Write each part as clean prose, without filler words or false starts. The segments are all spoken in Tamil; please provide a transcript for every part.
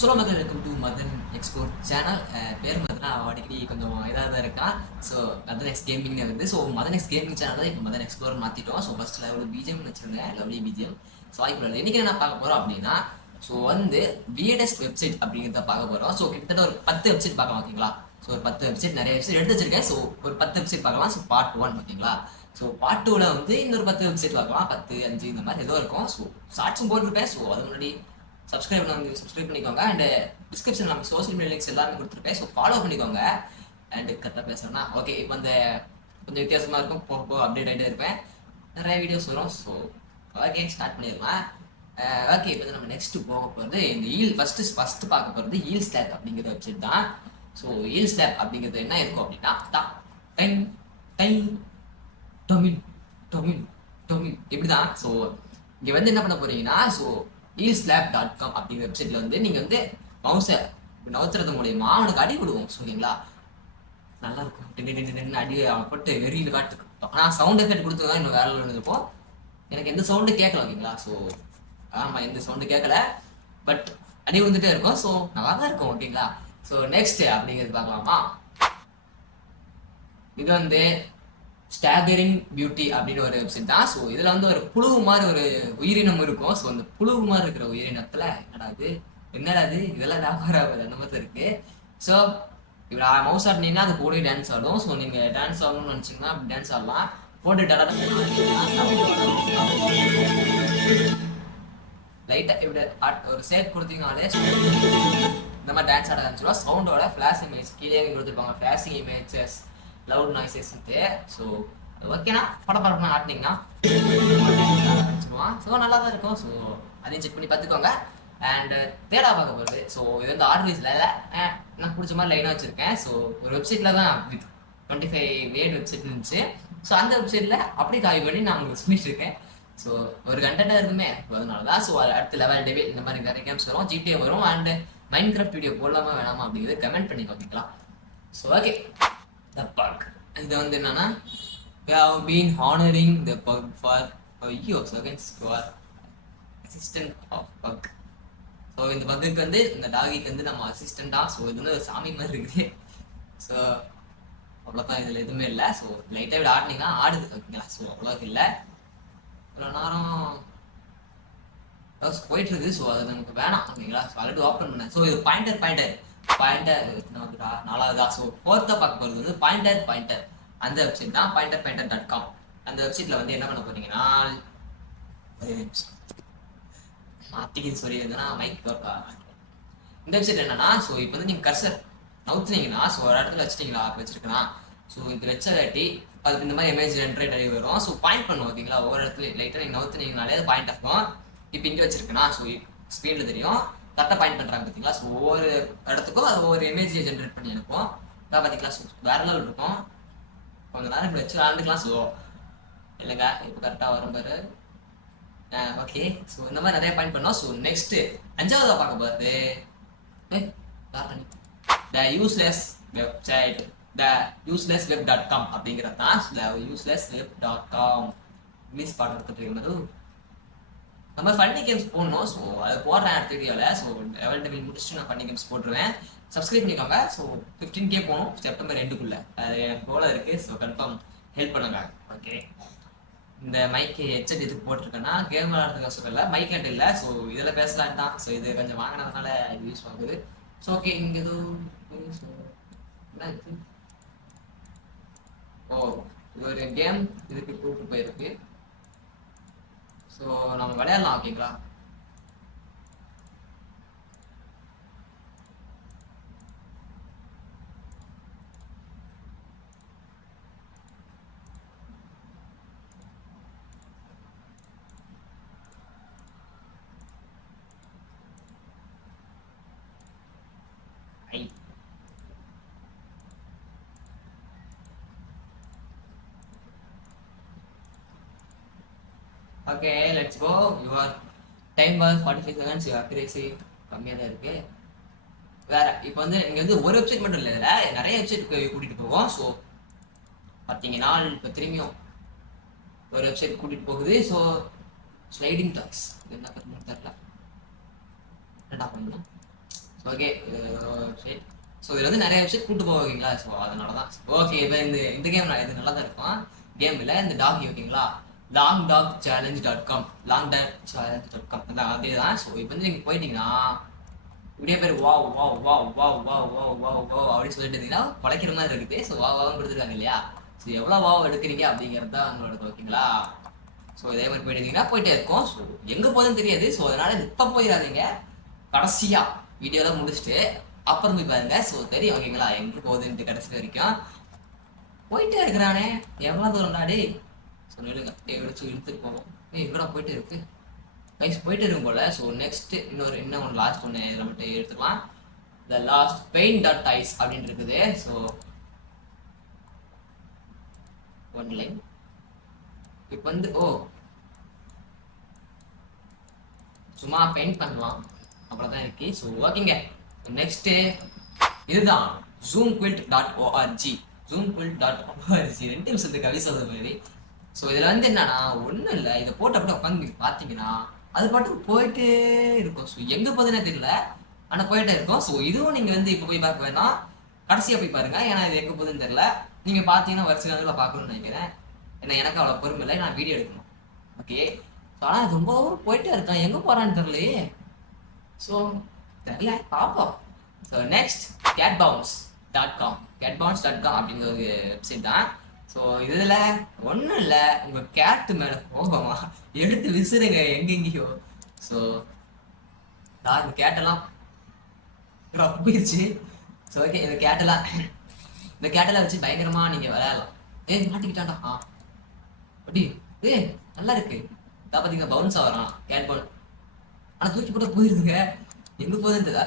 சொல்ல மக்கள் welcome to Madan export channel. பேர் மதனா அடிக்கடி கொஞ்சம் இதாக தான் இருக்கான். ஸோ மதன் எக்ஸ் கேமிங் இருந்து so Madan X gaming channel தான் இப்போ மதன் எக்ஸ்ப்ளோர் மாற்றிட்டோம். ஸோ ஃபஸ்ட்டில் ஒரு பிஜிஎம் வச்சுருந்தேன், லவ்லி பிஜிஎம். ஸோ வாய்ப்பு இன்றைக்கி என்ன பார்க்க போகிறோம் அப்படின்னா, ஸோ விஎடெஸ்ட் வெப்சைட் அப்படிங்கிறத பார்க்க போகிறோம். ஸோ கிட்டத்தட்ட ஒரு 10 வெப்சைட் பார்க்கலாம், ஓகேங்களா? ஸோ ஒரு 10 வெப்சைட், நிறைய வெப்சைட் எடுத்து வச்சிருக்கேன். ஸோ ஒரு 10 வெப்சைட் பார்க்கலாம். ஸோ பார்ட் 1, ஓகேங்களா? ஸோ பார்ட் 2ல் இன்னொரு 10 வெப்சைட் பார்க்கலாம், 10, 5 இந்த மாதிரி ஏதோ இருக்கும். ஸோ ஷார்ட்ஸும் போட்டிருப்பேன். ஸோ அது முன்னாடி சப்ஸ்கிரைப் பண்ணிக்கோங்க. அண்ட் டிஸ்கிரிப்ஷன் நம்ம சோஷியல் மீடியா லிங்க்ஸ் எல்லாமே கொடுத்துருப்பேன். ஸோ ஃபாலோ பண்ணிக்கோங்க. அண்ட் கரெக்டாக பேசுகிறேன்னா ஓகே. இப்போ அந்த கொஞ்சம் வித்தியாசமாக இருக்கும், போக அப்டேட் ஆகிட்டே இருப்பேன், நிறைய வீடியோஸ் வரும். ஸோ ஓகே, ஸ்டார்ட் பண்ணிடலாம். ஓகே, இப்போ நம்ம நெக்ஸ்ட் போக போகிறது இந்த ஃபஸ்ட்டு பார்க்க போகிறது ஈல் ஸ்லாப் அப்படிங்கிற வெப்சைட் தான். ஸோ ஈல் ஸ்லாப் அப்படிங்கிறது என்ன இருக்கும் அப்படின்னா, டைம் டைம் டொமின் டொமின் டொமின் இப்படி தான். ஸோ இங்கே என்ன பண்ண போகிறீங்கன்னா, ஸோ eelslap.com அப்படிங்கிற வெப்சைட்ல நீங்கள் மவுஸை நவுத்துறது மூலியமா அவனுக்கு அடி விடுவோம். ஓகேங்களா? நல்லா இருக்கும், அடி போட்டு வெறியில் காட்டு. ஆனால் சவுண்ட் எஃபெக்ட் கொடுத்துருந்தா இன்னும் வேலை இருப்போம். எனக்கு எந்த சவுண்டு கேட்கல, ஓகேங்களா? ஸோ ஆமாம், எந்த சவுண்டு கேட்கல, பட் அடி வந்துட்டே இருக்கும். ஸோ நல்லா தான் இருக்கும், ஓகேங்களா? ஸோ நெக்ஸ்ட் அப்படிங்கிறது பார்க்கலாமா? இது ஸ்டாகரிங் பியூட்டி அப்படின்னு ஒரு வெப்சைட் தான். ஸோ இதில் ஒரு புழு மாதிரி ஒரு உயிரினம் இருக்கும். ஸோ அந்த புழு மாதிரி இருக்கிற உயிரினத்தில் என்னடா அது இதெல்லாம் வியாபாரம் அந்த மாதிரி இருக்கு. ஸோ இப்போ மவுஸ் ஆடினீங்கன்னா அது கூட டான்ஸ் ஆடும். ஸோ நீங்கள் டான்ஸ் ஆடணும்னு நினச்சிங்கன்னா அப்படி டான்ஸ் ஆடலாம். போட்டு லைட்டாக இப்படி ஒரு சேட் கொடுத்தீங்கனாலே இந்த மாதிரி டான்ஸ் ஆட ஆரம்பிச்சிடும். சவுண்டோட ஃப்ளாஷ் இமேஜ் கீழே கொடுத்துருப்பாங்க, ஃப்ளாஷிங் இமேஜஸ், லவுட் நாய்ஸஸ்ன்ட்டு. ஸோ ஓகேண்ணா, படப்படப்பா ஆட்டினீங்கன்னா ஸோ நல்லா தான் இருக்கும். ஸோ அதையும் செக் பண்ணி பார்த்துக்கோங்க. அண்ட் தேடா பார்க்க போகிறது. ஸோ இது ஆர்டிஸ்டில் இல்லை, நான் பிடிச்ச மாதிரி லைனாக வச்சுருக்கேன். ஸோ ஒரு வெப்சைட்டில் தான் வித் 25 வேர்ட் வெப்சைட் இருந்துச்சு. ஸோ அந்த வெப்சைட்டில் அப்படி காய் பண்ணி நான் உங்களுக்கு சொல்லிட்டு இருக்கேன். ஸோ ஒரு கண்டென்ட்டாக இருக்குமே, அதனால தான். ஸோ அடுத்த லெவல் டெவில் இந்த மாதிரி நிறைய கேம்ஸ் வரும், ஜிடிஏ வரும். அண்ட் மைன்கிராஃப்ட் வீடியோ போடலாமா வேணாமா அப்படிங்கிறது கமெண்ட் பண்ணி பார்த்துக்கலாம். So okay, the bug. இது என்னன்னா, we have been honoring the bug for years against for assistant of bug. So இந்த பக்குக்கு இந்த டாகிக்கு நம்ம அசிஸ்டண்டா. ஸோ இது ஒரு சாமி மாதிரி இருக்குது. ஸோ அவ்வளோதான், இதில் எதுவுமே இல்லை. ஸோ லைட்டாக இப்படி ஆடினீங்கன்னா ஆடுது, ஓகேங்களா? ஸோ அவ்வளோக்கு இல்லை, இவ்வளோ நேரம் போயிட்டு இருக்குது. ஸோ அது நமக்கு வேணாம், ஓகேங்களா? ஸோ ஆல்ரெடி ஓப்பன் பண்ணேன். ஸோ இது பாயிண்டர் 4ஆவதா. ஸோ 4th பார்க்க போகிறது பாயிண்டர் அந்த வெப்சைட் தான், pointer.com. அந்த வெப்சைட்ல என்ன பண்ண போறீங்கன்னா, மாத்திக்கிது சொல்லி மைக் இந்த வெப்சைட் என்னன்னா, ஸோ இப்போ நீங்கள் கர்சர் நவுத்துனீங்கன்னா, ஸோ ஒரு இடத்துல வச்சிருக்கலாம். ஸோ இது வச்சாட்டி அதுக்கு இந்த மாதிரி இமேஜ் ஜென்ரேட் ஆகி வரும். ஸோ பாயிண்ட் பண்ணுவோம், ஓகேங்களா? ஒவ்வொரு இடத்துல லைட்டாக நீங்கள் நவுத்துனீங்கனாலே அது பாயிண்ட் ஆகும். இப்போ இங்கே வச்சிருக்கேன்னா, ஸோ ஸ்க்ரீனில் தெரியும் கரெக்டாக பாயிண்ட் பண்ணுறாங்க, பார்த்தீங்களா? ஸோ ஒவ்வொரு இடத்துக்கும் அது ஒவ்வொரு இமேஜை ஜென்ரேட் பண்ணி அனுப்போம். அதான் பார்த்தீங்களா? ஸோ வேற லெவல் இருக்கும். கொஞ்சம் நேரம் இப்படி வச்சு விளாண்டுக்கலாம். ஸோ இல்லைங்க, இப்போ கரெக்டாக வரும் பாரு. ஓகே, ஸோ இந்த மாதிரி நிறைய பாயிண்ட் பண்ணோம். ஸோ நெக்ஸ்ட்டு 5ஆவதா பார்க்க போகிறது த யூஸ்லெஸ் வெப்சைட், theuselessweb.com அப்படிங்கிறது தான். theuselessweb.com இங்கிலீஷ் பாடம் எடுத்துட்டு நம்ம ஃபன்னி கேம்ஸ் போடணும். ஸோ அது போடுறேன் அடுத்த வீடியோவில். ஸோ லெவல் டெவில் முடிச்சுட்டு நான் ஃபன்னி கேம்ஸ் போட்டுருவேன். சப்ஸ்கிரைப் பண்ணிக்கோங்க. ஸோ 15K போகணும் செப்டம்பர் 2க்குள்ளே, அது எனக்கு போல இருக்குது. ஸோ கன்ஃபார்ம் ஹெல்ப் பண்ணுங்க, ஓகே? இந்த மைக்கு ஹெட்செட் இதுக்கு போட்டிருக்கேன்னா கேம் விளாட்றதுக்கு சொல்லலை, மைக் ஹெட் இல்லை. ஸோ இதில் பேசலான்னு தான். ஸோ இது கொஞ்சம் வாங்கினதுனால இது யூஸ் ஆகுது. ஸோ ஓகே, இங்கே எதுவும் என்ன இருக்குது? ஓ, இது ஒரு கேம் இதுக்கு கூப்பிட்டு போயிருக்கு. ஸோ நம்ம விளையாடலாம், ஓகேங்களா? Okay, let's go. Your time was 45 seconds. Your accuracy கம்மியாக தான் இருக்குது. வேற இப்போ இங்கே ஒரு வெப்சைட் மட்டும் இல்லை, இதில் நிறைய வெப்சைட் கூட்டிகிட்டு போவோம். ஸோ பார்த்தீங்கன்னா இப்போ திரும்பியும் ஒரு வெப்சைட் கூட்டிகிட்டு போகுது. ஸோ ஸ்லைடிங் டாக்ஸ் என்ன பண்ண தெரியல, என்னடா பண்ணலாம். ஓகே. வெப்சைட். ஸோ இதில் வந்து நிறைய வெப்சைட் கூட்டு போவீங்களா? ஸோ அதனால தான். ஓகே, இப்போ இந்த கேம் இது நல்லா தான் இருக்கும். கேம் இல்லை, இந்த டாக் ஓகேங்களா, longdogchallenge.com, longdogchallenge.com அந்த அதே தான். ஸோ இப்போ வந்து நீங்கள் போயிட்டீங்கன்னா இப்படியே பேர் wow wow wow wow wow wow wow wow அப்படின்னு சொல்லிட்டு இருந்தீங்கன்னா குலைக்கிற மாதிரி இருக்குது. ஸோ வாவாவும் கொடுத்துருக்காங்க இல்லையா? ஸோ எவ்வளோ வாவ் எடுக்கிறீங்க அப்படிங்கிறது தான் உங்களோட ஓகேங்களா. ஸோ இதே மாதிரி போயிட்டு இருந்தீங்கன்னா போயிட்டே இருக்கும். ஸோ எங்கே போகுதுன்னு தெரியாது. ஸோ அதனால இப்போ போயிடாதீங்க, கடைசியா வீடியோலாம் முடிச்சுட்டு அப்புறம் போய் பாருங்க. ஸோ தெரியும் ஓகேங்களா எங்கே போகுதுன்ட்டு கடைசி வரைக்கும். போயிட்டே இருக்கிறானே எவ்வளோ தூரம்டாடி சொல்லிடுங்க. வச்சு இழுத்துட்டு போவோம். எங்கடா போயிட்டே இருக்கு கைஸ், போயிட்டு இருக்கும் போல. ஸோ நெக்ஸ்ட் இன்னும் ஒன்று லாஸ்ட் ஒன்று இதில் மட்டும் எடுத்துக்கலாம். The last pain that is அப்படின்னு இருக்குது. ஸோ ஒன் லைன் இப்போ வந்து சும்மா பெயிண்ட் பண்ணலாம் அப்புறம் தான் இருக்கு. ஸோ ஓகேங்க. நெக்ஸ்ட்டு இதுதான் zoomquilt.org, zoomquilt.org 2 நிமிஷத்துக்கு கவி சொல்ற மாதிரி. ஸோ இதில் வந்து என்னன்னா ஒன்றும் இல்லை, இதை போட்டு அப்படியே உட்காந்து பார்த்தீங்கன்னா அது பாட்டுக்கு போயிட்டே இருக்கும். ஸோ எங்கே போகுதுன்னே தெரியல, ஆனால் போயிட்டே இருக்கும். ஸோ இதுவும் நீங்கள் வந்து இப்போ போய் பார்க்க வேணாம், கடைசியாக போய் பாருங்க. ஏன்னா இது எங்கே போகுதுன்னு தெரியல. நீங்கள் பார்த்தீங்கன்னா வருஷ நாளில் பார்க்கணும்னு நினைக்கிறேன். ஏன்னா எனக்கு அவ்வளோ பொறுமை இல்லை, நான் வீடியோ எடுக்கணும். ஓகே. ஸோ ஆனால் ரொம்ப போயிட்டே இருக்கான், எங்கே போகிறான்னு தெரியலையே. ஸோ தெரியல, பார்ப்போம். ஸோ நெக்ஸ்ட் catbounce.com, catbounce.com அப்படிங்கிற ஒரு வெப்சைட் தான். ஸோ இதில் ஒன்றும் இல்லை, உங்கள் கேட்டு மேலே போகமா எடுத்து விசிறுங்க எங்கெங்கேயோ. ஸோ நான் இந்த கேட்டெல்லாம் போயிடுச்சு. ஸோ ஓகே, இந்த கேட்டெல்லாம் வச்சு பயங்கரமாக நீங்கள் விளையாடலாம். மாட்டிக்கிட்டாண்டா அப்படி நல்லா இருக்கு. இதான் பார்த்தீங்கன்னா பவுன்ஸ் ஆகிறான் கேட் பவுன். ஆனால் தூக்கி போட்டு போயிருதுங்க, எங்கே போகுதுன்னு தெரியல.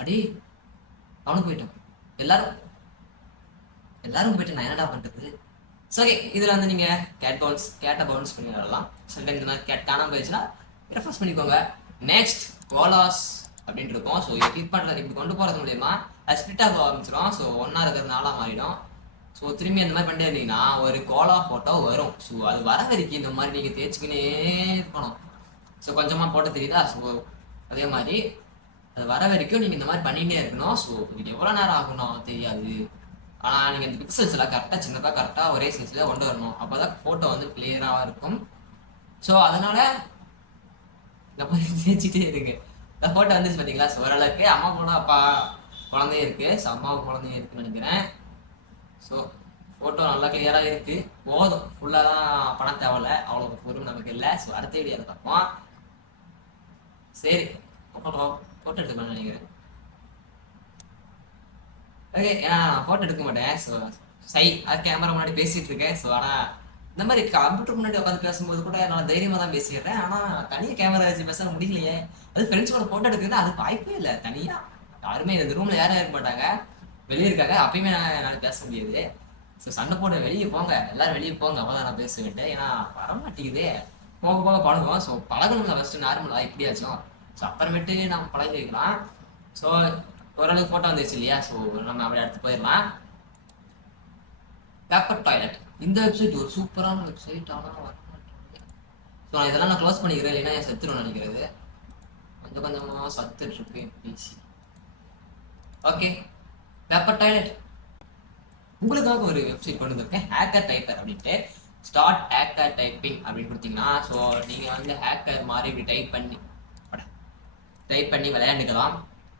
அடி அவனுக்கு போயிட்டான். எல்லாரும் போயிட்டு நான் என்னடா பண்ணுறது. ஸோ ஓகே, இதில் வந்து நீங்கள் கேட்டை பவுன்ஸ் பண்ணி விளாடலாம். சம்டைம் இந்த மாதிரி கேட் காணாமல் போயிடுச்சுன்னா ரெஃபர்ஸ் பண்ணிக்கோங்க. நெக்ஸ்ட் கோலாஸ் அப்படின்னு இருக்கும். ஸோ இது கிளிக் பண்ணுறது இப்படி கொண்டு போகிறது மூலயமா அது ஸ்பிட் ஆக ஆரம்பிச்சிடும். ஸோ ஒன்றா இருக்கிறது நாளாக மாறிடும். ஸோ திரும்பி அந்த மாதிரி பண்ணிட்டு இருந்தீங்கன்னா ஒரு கோலா ஃபோட்டோ வரும். ஸோ அது வர வரைக்கும் இந்த மாதிரி நீங்கள் தேய்ச்சிக்கினே இருக்கணும். ஸோ கொஞ்சமாக போட்டு தெரியுதா? ஸோ அதே மாதிரி அது வர வரைக்கும் நீங்கள் இந்த மாதிரி பண்ணிகிட்டே இருக்கணும். ஸோ இதுக்கு எவ்வளோ நேரம் ஆகணும் தெரியாது. ஆனால் நீங்கள் இந்த பிக்சல்ஸ் எல்லாம் கரெக்டாக சின்னதாக கரெக்டாக ஒரே சைஸில் கொண்டு வரணும். அப்போ தான் ஃபோட்டோ வந்து கிளியராக இருக்கும். ஸோ அதனால் இந்த மாதிரி தேய்ச்சிட்டே இருக்கு. இந்த ஃபோட்டோ வந்துச்சு பார்த்தீங்களா? ஸோ ஓரளவுக்கு அம்மா போனால் அப்பா குழந்தைய இருக்குது. ஸோ அம்மாவும் குழந்தைய இருக்குன்னு நினைக்கிறேன். ஸோ ஃபோட்டோ நல்லா கிளியராக இருக்குது. போதும், ஃபுல்லாக தான் பணம் தேவையில்ல, அவ்வளோ பொறுமை நமக்கு இல்லை. ஸோ அடுத்த வீடியோவில் பார்ப்போம். சரி, ஃபோட்டோ எடுத்துக்கணும்னு நினைக்கிறேன். ஓகே, ஏன்னா நான் ஃபோட்டோ எடுக்க மாட்டேன். ஸோ அது கேமரா முன்னாடி பேசிகிட்டு இருக்கேன். ஸோ ஆனால் இந்த மாதிரி கம்ப்யூட்டர் முன்னாடி உட்காந்து பேசும்போது கூட நான் தைரியமாக தான் பேசிடுறேன். ஆனால் தனியாக கேமரா வச்சு பேச முடியலையே. அது ஃப்ரெண்ட்ஸோட ஃபோட்டோ எடுக்குதுன்னா அது வாய்ப்பே இல்லை. தனியாக யாருமே இந்த ரூமில் யாரும் இருக்க மாட்டாங்க, வெளியே இருக்காங்க. அப்பயுமே என்னால் பேச முடியாது. ஸோ சண்டை போட வெளியே போங்க, எல்லாரும் வெளியே போங்க, அப்போ தான் நான் பேசுவேன்ட்டு. ஏன்னா வரமாட்டேங்குது, போக போக பழகுவோம். ஸோ பழகணும்ல ஃபஸ்ட்டு நார்மலாக இப்படியாச்சும். ஸோ அப்புறமேட்டு நம்ம பழகி வைக்கலாம். ஸோ ஓரளவுக்கு ஃபோட்டோ வந்துருச்சு இல்லையா? ஸோ நம்ம அப்படியே எடுத்து போயிடலாம். பேப்பர் டாய்லெட் இந்த வெப்சைட் ஒரு சூப்பரான வெப்சைட். ஆனால் வரமாட்டேங்குது. ஸோ நான் இதெல்லாம் நான் க்ளோஸ் பண்ணிக்கிறேன், இல்லைன்னா என் செத்துருன்னு நினைக்கிறது. கொஞ்சம் கொஞ்சமாக சத்துட்டு இருக்கு பிசி. ஓகே, பேப்பர் டாய்லெட் உங்களுக்காக ஒரு வெப்சைட் கொண்டு வந்திருக்கேன், ஹேக்கர் டைப்பர் அப்படின்ட்டு. ஸ்டார்ட் ஹேக்கர் டைப்பிங் அப்படின்னு கொடுத்தீங்கன்னா ஸோ நீங்கள் வந்து ஹேக்கர் மாதிரி இப்படி டைப் பண்ணி விளையாண்டுக்கலாம்.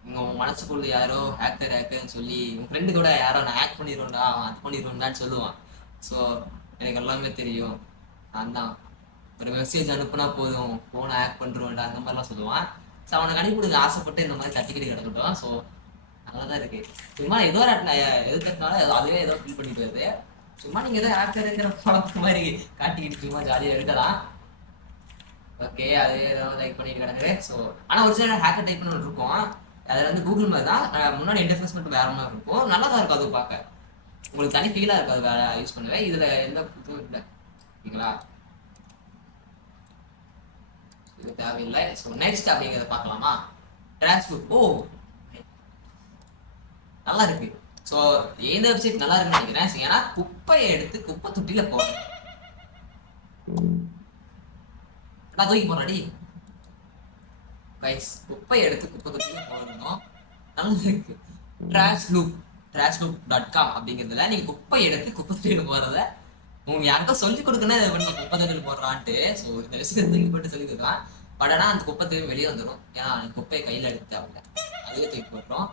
உங்கள் மனசுக்குள்ள யாரோ ஹேக்கர்னு சொல்லி உங்கள் ஃப்ரெண்டு கூட யாரோ நான் ஹேக் பண்ணிடுவோம்டா, அது பண்ணிடுவோம்டான்னு சொல்லுவான். ஸோ எனக்கு எல்லாமே தெரியும், நான் தான் ஒரு மெசேஜ் அனுப்புனா போதும் ஃபோனை ஹேக் பண்ணுறோம்டா அந்த மாதிரிலாம் சொல்லுவான். ஸோ அவனுக்கு அனுப்பிவிடுங்க, ஆசைப்பட்டு இந்த மாதிரி தட்டிக்கிட்டு கிடக்கட்டும். ஸோ நல்லா தான் இருக்குது. சும்மா ஏதோ எது கட்டினாலும் அதுவே ஏதோ ஃபீல் பண்ணிட்டு வருது. சும்மா நீங்கள் ஏதோ ஹேக்கர் இருக்கிற பழக்கம் மாதிரி காட்டிக்கிட்டு சும்மா ஜாலியாக எடுக்கலாம். ஓகே, அது ஏதாவது லைக் பண்ணிட்டு கிடக்குது. ஸோ ஆனால் ஒரு சில ஹேக்கர் டைப் பண்ணி இருக்கும். அதில் வந்து கூகுள் மாதிரி தான், முன்னாடி இன்டர்ஃபேஸ் மட்டும் வேறு மாதிரி இருக்கும். நல்லா தான் இருக்கும் அது பார்க்க, உங்களுக்கு தனி ஃபீலாக இருக்கும் அது வேறு யூஸ் பண்ணுவேன். இதில் எந்த இதுவும் இல்லை ஓகேங்களா, இது தேவையில்லை. ஸோ நெக்ஸ்ட் அப்படிங்கிறத பார்க்கலாமா? டிரான்ஸ்போர்ட் நல்லா இருக்கு. ஸோ எந்த வெப்சைட் நல்லா இருக்குன்னு நினைக்கிறேன். ஏன்னா குப்பையை எடுத்து குப்பை தொட்டியில போகணும். நான் தூக்கி போறாடி கைஸ், குப்பையை எடுத்து குப்பை தொட்டியில போடணும். நல்லா இருக்கு. trashloop.com அப்படிங்கிறதுல நீங்க குப்பை எடுத்து குப்பை தொட்டியில போறத உங்க யாருக்கோ சொல்லி கொடுக்கணும் இதை பண்ண குப்பை தொட்டியில் போடுறான்ட்டு. ஸோ இந்த விஷயத்தை தூக்கி போட்டு சொல்லி கொடுக்கலாம். பட் ஆனால் அந்த குப்பை திரும்பி வெளியே வந்துடும். ஏன்னா குப்பையை கையில் எடுத்து அவங்க அதுவே தூக்கி போட்டுரும்.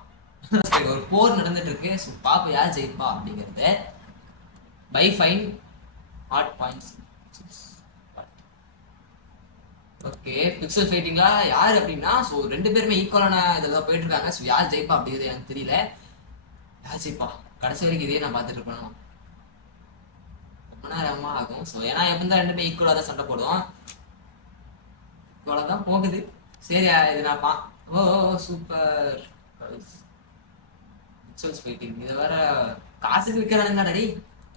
ஒரு போர் நடந்துட்டு இருக்கு. ஸோ பாப்பா யார் ஜெயிப்பா அப்படிங்கிறது. By fine hot points. Okay, pixel ஃபைட்டிங்களா யார் அப்படின்னா, ஸோ 2 பேருமே ஈக்குவலான இதில் தான் போயிட்டு இருக்காங்க. ஸோ யார் ஜெயிப்பா அப்படிங்கிறது எனக்கு தெரியல. யார் ஜெயிப்பா கடைசி வரைக்கும் இதே நான் பார்த்துட்டு இருப்பேன். ரொம்ப நேரமா ஆகும். ஸோ ஏன்னா எப்போ தான் 2 ஈக்குவலாக தான் சண்டை போடுவோம். ஈக்குவலாக தான் போகுது. சரி இது நான் ஓ சூப்பர் பிக்சல்ஸ் ஃபைட்டிங். இதை வேற காசுக்கு விற்கிறானுங்க. டேய்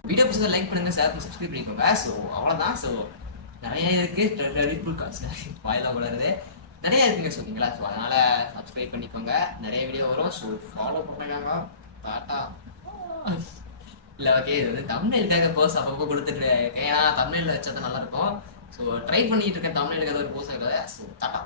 வீடியோ பிடிச்சதை லைக் பண்ணுங்க, ஷேர் பண்ணி சப்ஸ்கிரைப் பண்ணிக்கோங்க. ஸோ அவ்வளோதான். ஸோ நிறைய இருக்கு ரெடிஃபுல் காசு வாயிலாம் வளருது நிறைய இருக்குங்க சொல்றீங்களா. ஸோ அதனால சப்ஸ்கிரைப் பண்ணிக்கோங்க. நிறைய வீடியோ வரும். ஸோ ஃபாலோ பண்ணுங்க. டாட்டா. இல்லை ஓகே, இது வந்து தமிழ்க்காக போஸ் அப்பப்போ கொடுத்துட்டு இருக்கேன். ஏன்னா தமிழில் வச்சா தான் நல்லா இருக்கும். ஸோ ட்ரை பண்ணிட்டு இருக்கேன் தமிழுக்கு ஏதாவது ஒரு போஸ் ஆகுது. So tata.